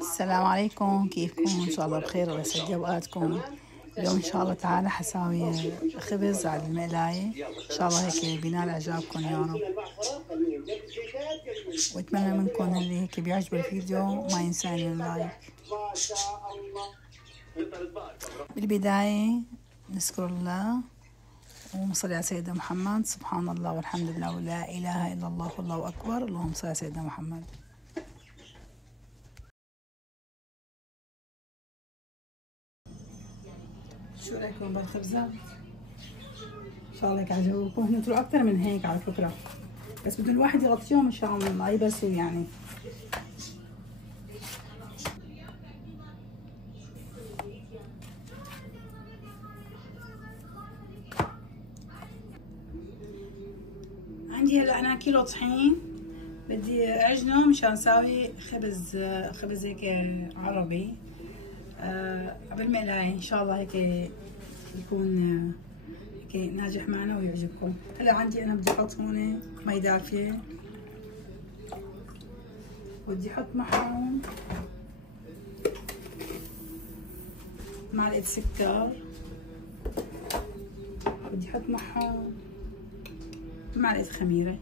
السلام عليكم، كيفكم؟ ان شاء الله بخير الله يسعد اوقاتكم. اليوم ان شاء الله تعالى حساوي خبز على المقلاية، ان شاء الله هيك بينال اعجابكم يا رب، واتمنى منكم اللي هيك بيعجبوا الفيديو ما ينسى يعمل لايك. بالبداية نذكر الله ونصلي على سيدنا محمد. سبحان الله والحمد لله ولا اله الا الله والله اكبر. اللهم صل على سيدنا محمد. شو رايكم بالخبزات؟ ان شاء الله هيك عجبوكم. هن طلعوا اكثر من هيك على فكره، بس بده الواحد يغطيهم ان شاء الله ما يبسوا يعني. عندي هلا انا كيلو طحين بدي اعجنه مشان اسوي خبز هيك عربي بالمقلاية. ان شاء الله هيك يكون هيك ناجح معنا ويعجبكم. هلا عندي انا بدي احط هون مي دافية، بدي احط معهم معلقة سكر، بدي احط معهم معلقة خميرة،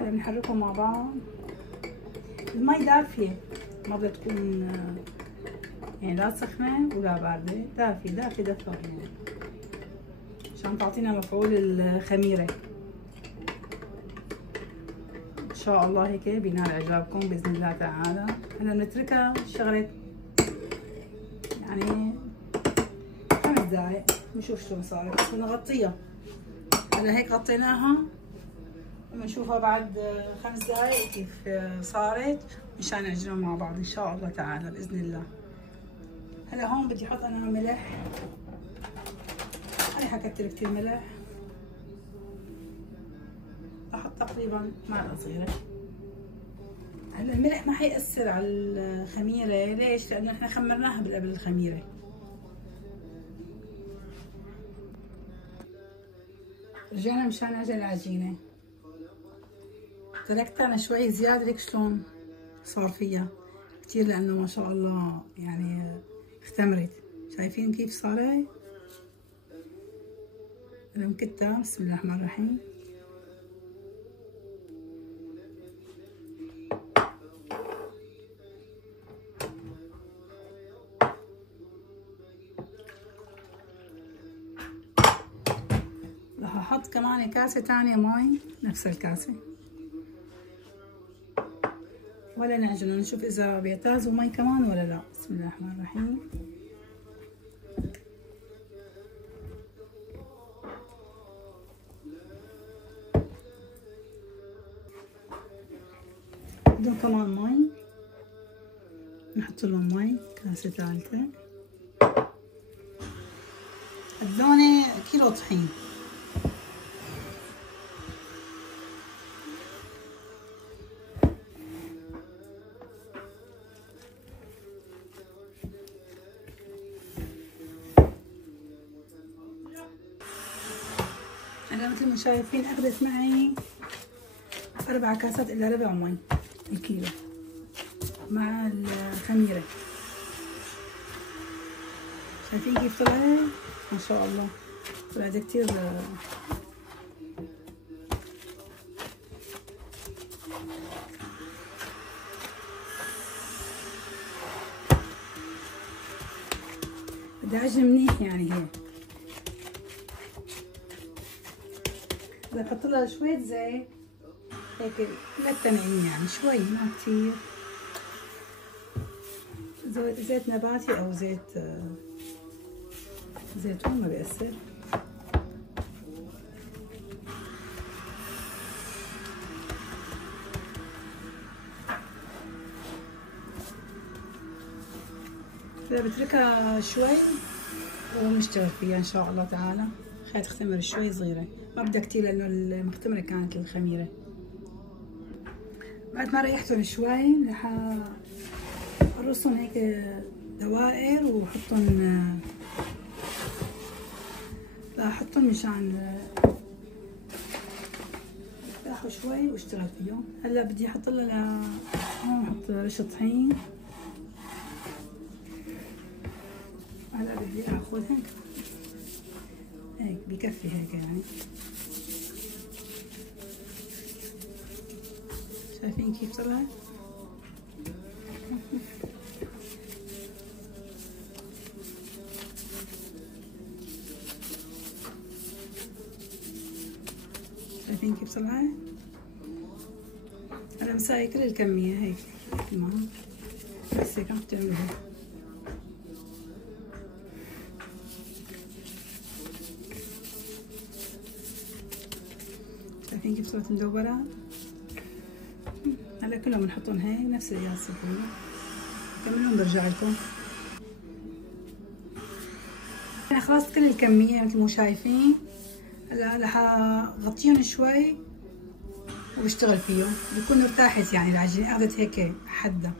هلا بنحركهم مع بعض. المي دافية، ما بدها تكون يعني لا سخنة ولا باردة، دافية دفا يعني عشان تعطينا مفعول الخميرة. ان شاء الله هيك بينال اعجابكم باذن الله تعالى. هلا بنتركها شغلة يعني 5 دقايق بنشوف شلون صارت، بس بنغطيها. هلا هيك غطيناها وبنشوفها بعد 5 دقايق كيف صارت مشان نعجنهم مع بعض ان شاء الله تعالى باذن الله. هلا هون بدي احط انا ملح، انا حكتر كتير ملح، احط تقريبا معلقه صغيره. هلا الملح ما حيأثر على الخميره، ليش؟ لانه احنا خمرناها قبل الخميره. رجعنا مشان نعجن العجينه، تركتها انا شوي زياده. ليك شلون صار فيها كتير، لانه ما شاء الله يعني اختمرت. شايفين كيف صارت؟ انا مكتها. بسم الله الرحمن الرحيم. راح احط كمان كاسة تانية مي، نفس الكاسة، ولا نعجنه نشوف اذا بيعتازوا مي كمان ولا لا. بسم الله الرحمن الرحيم. بدهم كمان مي، نحط لهم مي كاسة ثالثة. هدول كيلو طحين. أنا مثل ما شايفين أخذت معي 4 كاسات إلا ربع مي الكيلو مع الخميرة. شايفين كيف طلعت؟ ما شاء الله طلعت كتير. بدي أعجن منيح يعني هيك. بدي احط لها شوية زيت هيك للتنعيم، يعني شوي ما كتير. زيت نباتي او زيتون ما بيأثر. بتركها شوي ونشتغل فيها ان شاء الله تعالى. خليها تختمر شوي صغيرة، ما بدها كتير لانه المختمرة كانت الخميرة. بعد ما ريحتهم شوي رح ارصهم هيك دوائر وحطهم احطهم مشان يرتاحوا شوي واشتغل فيهم. هلا بدي احط لها هون احط رشة طحين. هلا بدي اخذ هيك بكفي هيك يعني. شايفين كيف طلعت؟ شايفين كيف طلعت؟ هلا مساوي كل الكمية هيك تمام. بس هيك عم تعملوها. شايفين كيف صارت مدورة؟ هلا كلهم بنحطهم هيك نفس القياس تقريبا. كملهم برجع لكم. انا خلصت كل الكمية مثل ما شايفين. هلا رح اغطيهم شوي وبشتغل فيهم. بكون ارتاحت يعني العجينة اخذت هيك حدة.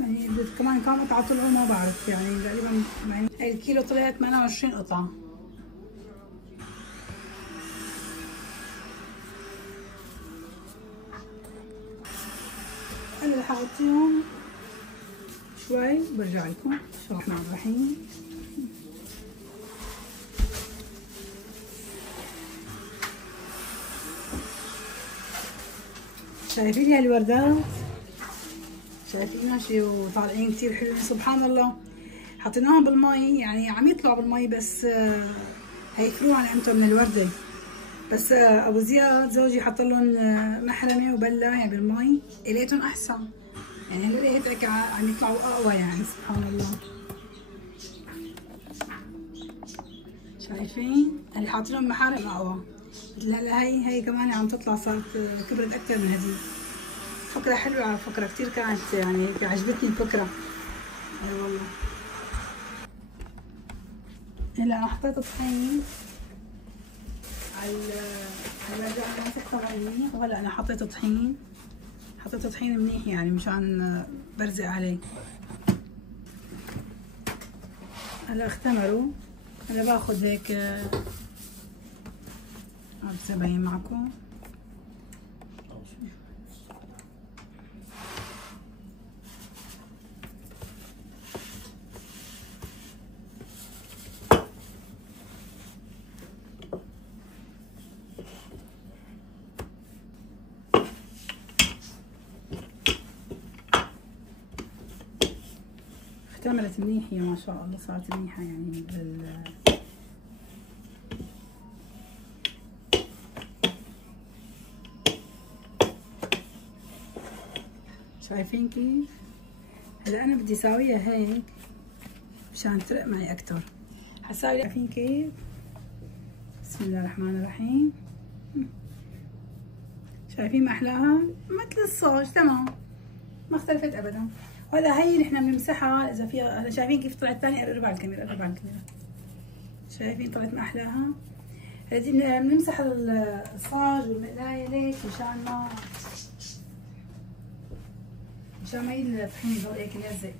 يعني كمان كم قطعة طلعوا ما بعرف يعني تقريبا يعني هاي الكيلو طلعت 28 قطعة. هلا رح اغطيهم شوي وبرجع لكم. بسم الله الرحمن الرحيم. شايفين هالوردات؟ شايفينها شو طالعين كتير حلوين سبحان الله. حطيناهم بالمي يعني عم يطلعوا بالمي بس هيكلوا عن قيمتهم من الوردة. بس ابو زياد زوجي حط لهم محرمة وبلة يعني بالمي لقيتهم احسن. يعني هلا لقيت عم يطلعوا اقوى يعني سبحان الله. شايفين؟ اللي حاطين لهم محارم اقوى. مثل هلا هي كمان عم تطلع صارت كبرت اكثر من هذيك. فكرة حلوة على فكرة كثير كانت يعني عجبتني الفكرة. اي والله. هلا انا حطيت طحين على رجع مسكتها منيح. وهلا انا حطيت طحين. حطيت طحين منيح يعني مشان برزق عليه. هلا اختمروا. هلا باخذ هيك بس ابين معكم. اختمرت منيح هي ما شاء الله صارت منيحة يعني شايفين كيف؟ هلا انا بدي اساويها هيك مشان ترق معي اكثر. حساوي شايفين كيف؟ بسم الله الرحمن الرحيم. شايفين ما احلاها؟ مثل الصوص تمام ما اختلفت ابدا. وهلا هي نحن بنمسحها اذا فيها. هلا شايفين كيف طلعت ثاني؟ قرب على الكاميرا قرب على الكاميرا. شايفين طلعت ما احلاها؟ هذه بنمسح الصاج والمقلايه ليش؟ مشان ما الطحين يضل هيك يلزق.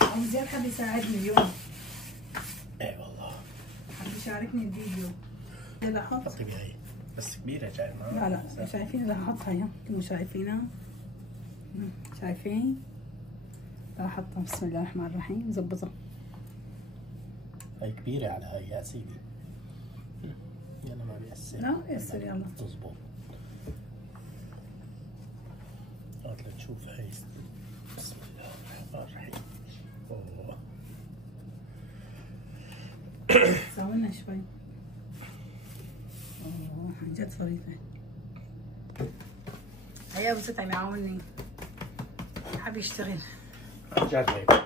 ابو زياد حب يساعدني اليوم. اي والله. حب يشاركني الفيديو. يلا حط. حطي بهي بس كبيرة جاي لا لا شايفين؟ رح احطها هي كلكم شايفينها. شايفين؟ رح احطها. بسم الله الرحمن الرحيم. نظبطها. هي كبيرة على هاي يا سيدي. يلا ما بيأثر. لا يأثر يلا. تزبط. هات لتشوف هاي. بسم الله الرحمن الرحيم. اوه. ساوينا شوي. اوه عن جد ظريفة. هيا ابو زيد عم يعاونني. حاب يشتغل. جرب.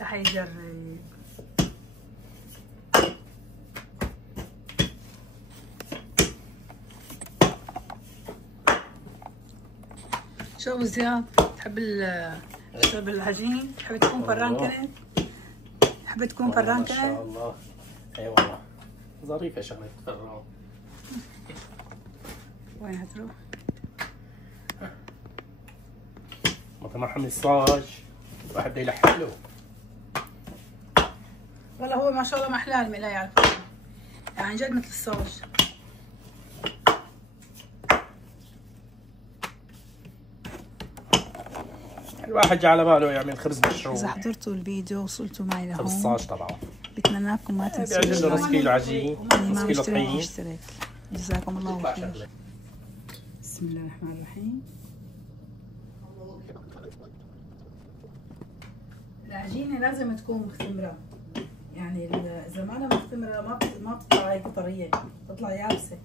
رح يجرب. شو ابو زياد؟ تحب العجين؟ تحب تكون فران كنت؟ تحب تكون فران كنت؟ ما شاء الله. اي والله. ظريفة شغلة فران. وين هتروح؟ مطرح محمد الصاج واحد بده يلحق له. والله هو ما شاء الله محلاه المقلاية على فكرة، يعني جد مثل الصوص. الواحد على باله يعمل خبز مشروب. إذا حضرتوا الفيديو وصلتوا معي لهون خبز صاج طبعا. بتمنى لكم ما تنسوا بيعجن له نص كيلو عجين، نص كيلو طحين. جزاكم الله خير. بسم الله الرحمن الرحيم. العجينة لازم تكون مختمرة، يعني إذا ما أنا مختمرة ما بتطلع هيك طرية، بتطلع يابسة.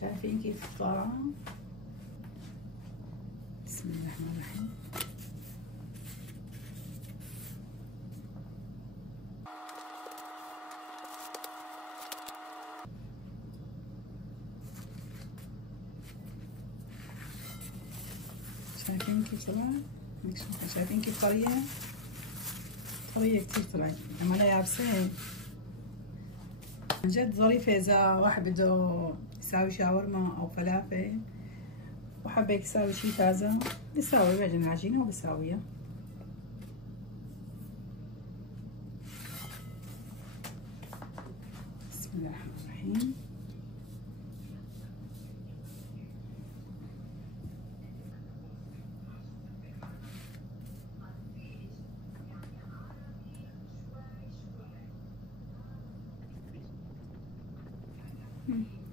شايفين كيف طالعة؟ بسم الله الرحمن الرحيم. شايفين كيف طلعت؟ شايفين كيف طرية؟ طرية كتير طلعت، أما لا يابسة. عن جد ظريفة إذا واحد بده يساوي شاورما أو فلافل وحابة يساوي شي تازة، بيساوي بعجن العجينة وبيساويها. بسم الله الرحمن الرحيم.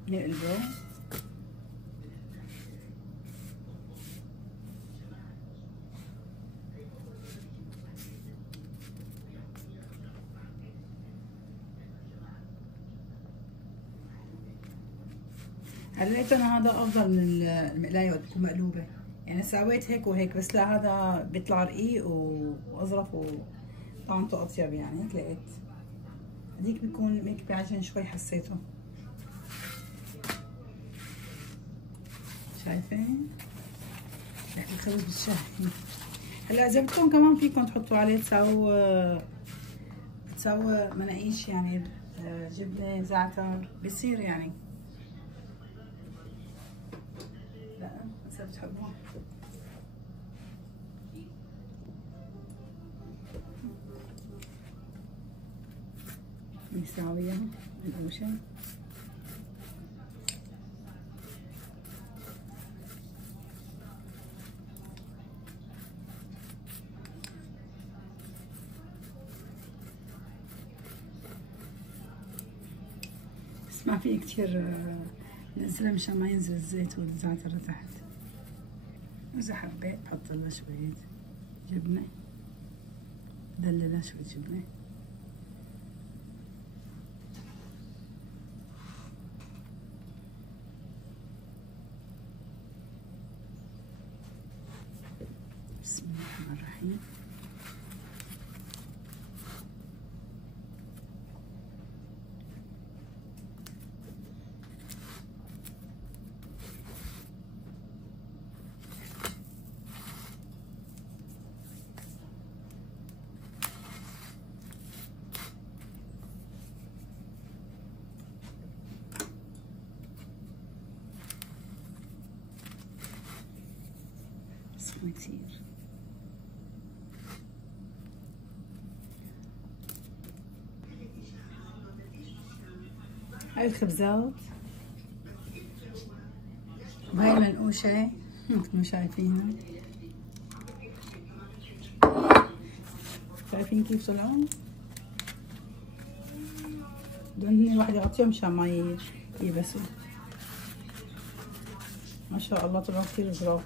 نقلبه. هلقيت انا هذا افضل من المقلايه وقت تكون مقلوبه، يعني سويت هيك وهيك، بس لا هذا بيطلع رقيق واظرف وطعمته اطيب، يعني هيك لقيت. هذيك بيكون هيك بعجن شوي حسيته. شايفين؟ ريحة الخبز بالشهي. هلا اذا بدكم كمان فيكم تحطوا عليه تسووا مناقيش، يعني جبنه زعتر بصير يعني. لا اذا بتحبوه. مساويه القوشه. ما في كتير ننزلها مشان ما ينزل الزيت والزعتر تحت. إذا حبيت بحط لها شوية جبنة، دللها شوية جبنة. بسم الله الرحمن الرحيم. كتير. هاي الخبزات وهاي المنقوشة مثل ما شايفينها. شايفين كيف طلعوا؟ بدهم الواحد يغطيهم مشان ما يبسوا. ما شاء الله طلعوا كتير ظراف.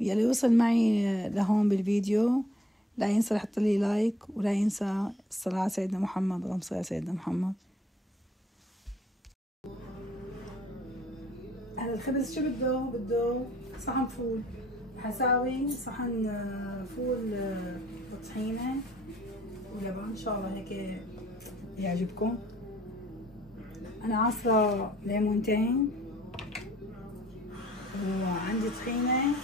يلي وصل معي لهون بالفيديو لا ينسى يحط لي لايك، ولا ينسى الصلاة على سيدنا محمد، اللهم صل على سيدنا محمد. هلا الخبز شو بده صحن فول. حساوي صحن فول بطحينة ولبن، ان شاء الله هيك يعجبكم. انا عصرة ليمونتين وعندي طحينة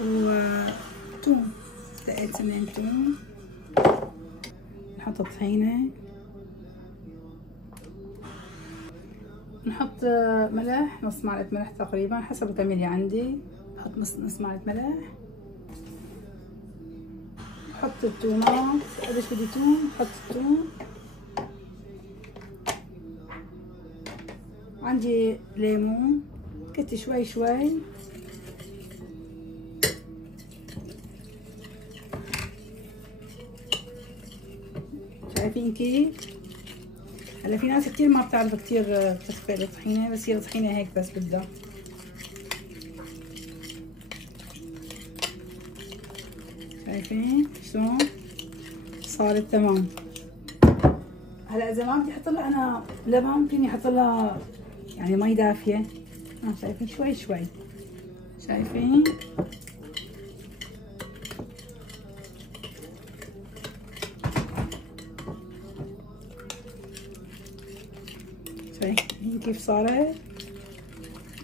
وتوم، لقيت 2 توم. نحط الطحينة نحط ملح، نص معلقة ملح تقريبا حسب الكمية عندي، بحط نص معلقة ملح. بحط التومات، قديش بدي توم بحط التوم. عندي ليمون كتي شوي شوي. شايفين كيف؟ هلا في ناس كتير ما بتعرف كتير تخفق الطحينة، بس هي الطحينة هيك بس بدها. شايفين شلون صارت تمام. هلا اذا ما بدي احط لها انا لبن فيني احط لها يعني مي دافية. شايفين شوي شوي، شايفين؟ شايفين كيف صارت؟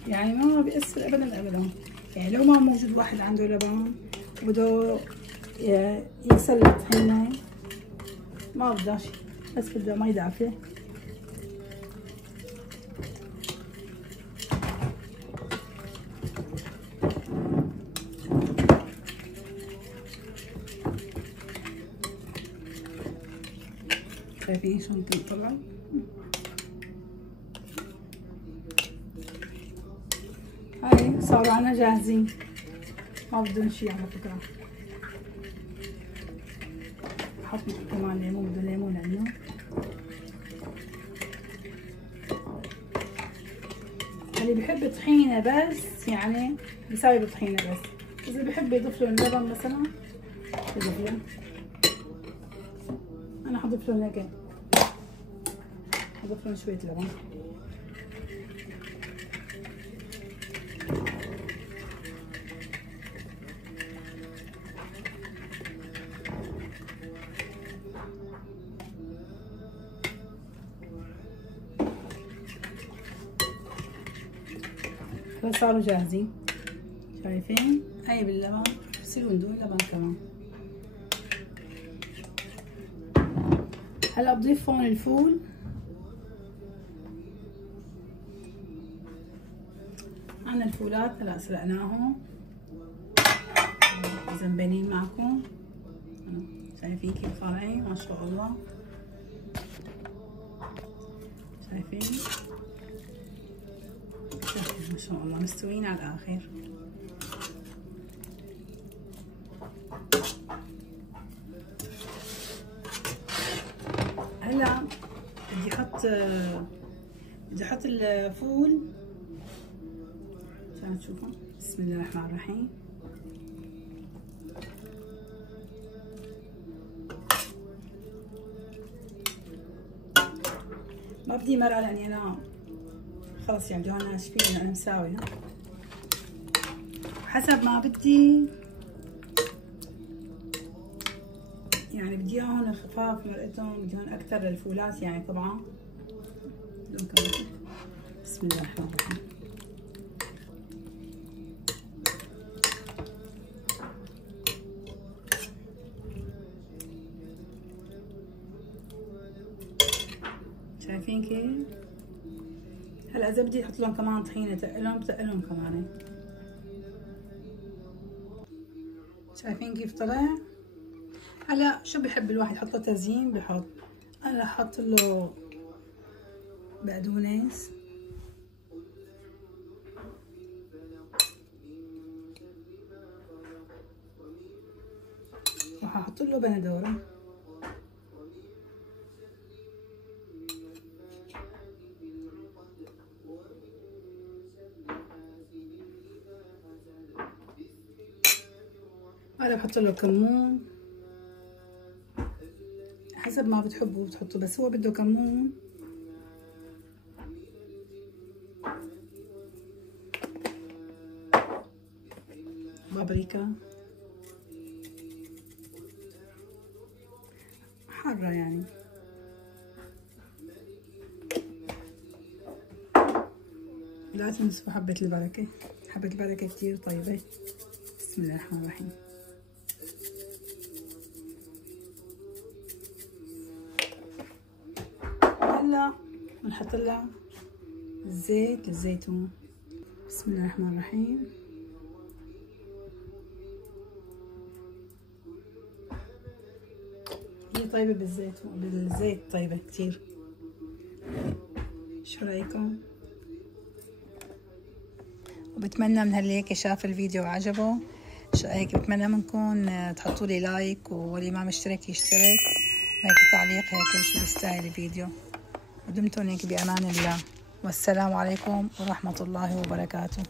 يعني ما بيأثر ابدا ابدا. يعني لو ما موجود واحد عنده لبن وبده يغسل الطحينة ما بدها شي، بس بدها مي دافية. شايفين شلون طلعوا؟ هاي صاروا عنا جاهزين، ما بدهم شي على فكرة. بحط كمان ليمون، بده ليمون عندنا. اللي بحب طحينة بس يعني بيساوي بطحينة بس، إذا بحب يضيف لهم لبن مثلا يضيف لهم. أنا حضيف لهم هيك، حضيف لهم شوية لبن. صاروا جاهزين. شايفين؟ هاي باللبن، بصيروا ندور لبن كمان. هلا بضيف هون الفول. عنا الفولات هلا سلقناهم اذا مبينين معكم. شايفين كيف طالعين؟ ما شاء الله. شايفين؟ ما شاء الله مستويين على الاخر. هلا بدي احط الفول عشان تشوفوا. بسم الله الرحمن الرحيم. ما بدي مرقة لاني انا خلص يعني بدي ناشفين، انا مساوي حسب ما بدي. يعني بدي اياهم خفاف مرقتهم، بدي هون اكثر للفولات يعني طبعا. بسم الله الرحمن الرحيم. شايفين كيف؟ هلا اذا بدي احط لهم كمان طحينه تقلهم بتقلهم كمان. شايفين كيف طلع؟ هلا شو بحب الواحد يحط له تزيين بحط. انا حط له بقدونس، وححط له بندوره. هلا بحط له كمون حسب ما بتحبوا بتحطوا، بس هو بده كمون. بابريكا حارة يعني. لا تنسوا حبة البركة، حبة البركة كتير طيبة. بسم الله الرحمن الرحيم. هلا بنحط لها الزيت الزيتون. بسم الله الرحمن الرحيم. هي طيبة بالزيت طيبة كتير. شو رأيكم؟ وبتمنى من هاللي شاف الفيديو وعجبه هيك بتمنى منكم تحطوا لي لايك، واللي ما مشترك يشترك، وهيك تعليق هيك شو بيستاهل الفيديو. ودمتم هيك بأمان الله، والسلام عليكم ورحمة الله وبركاته.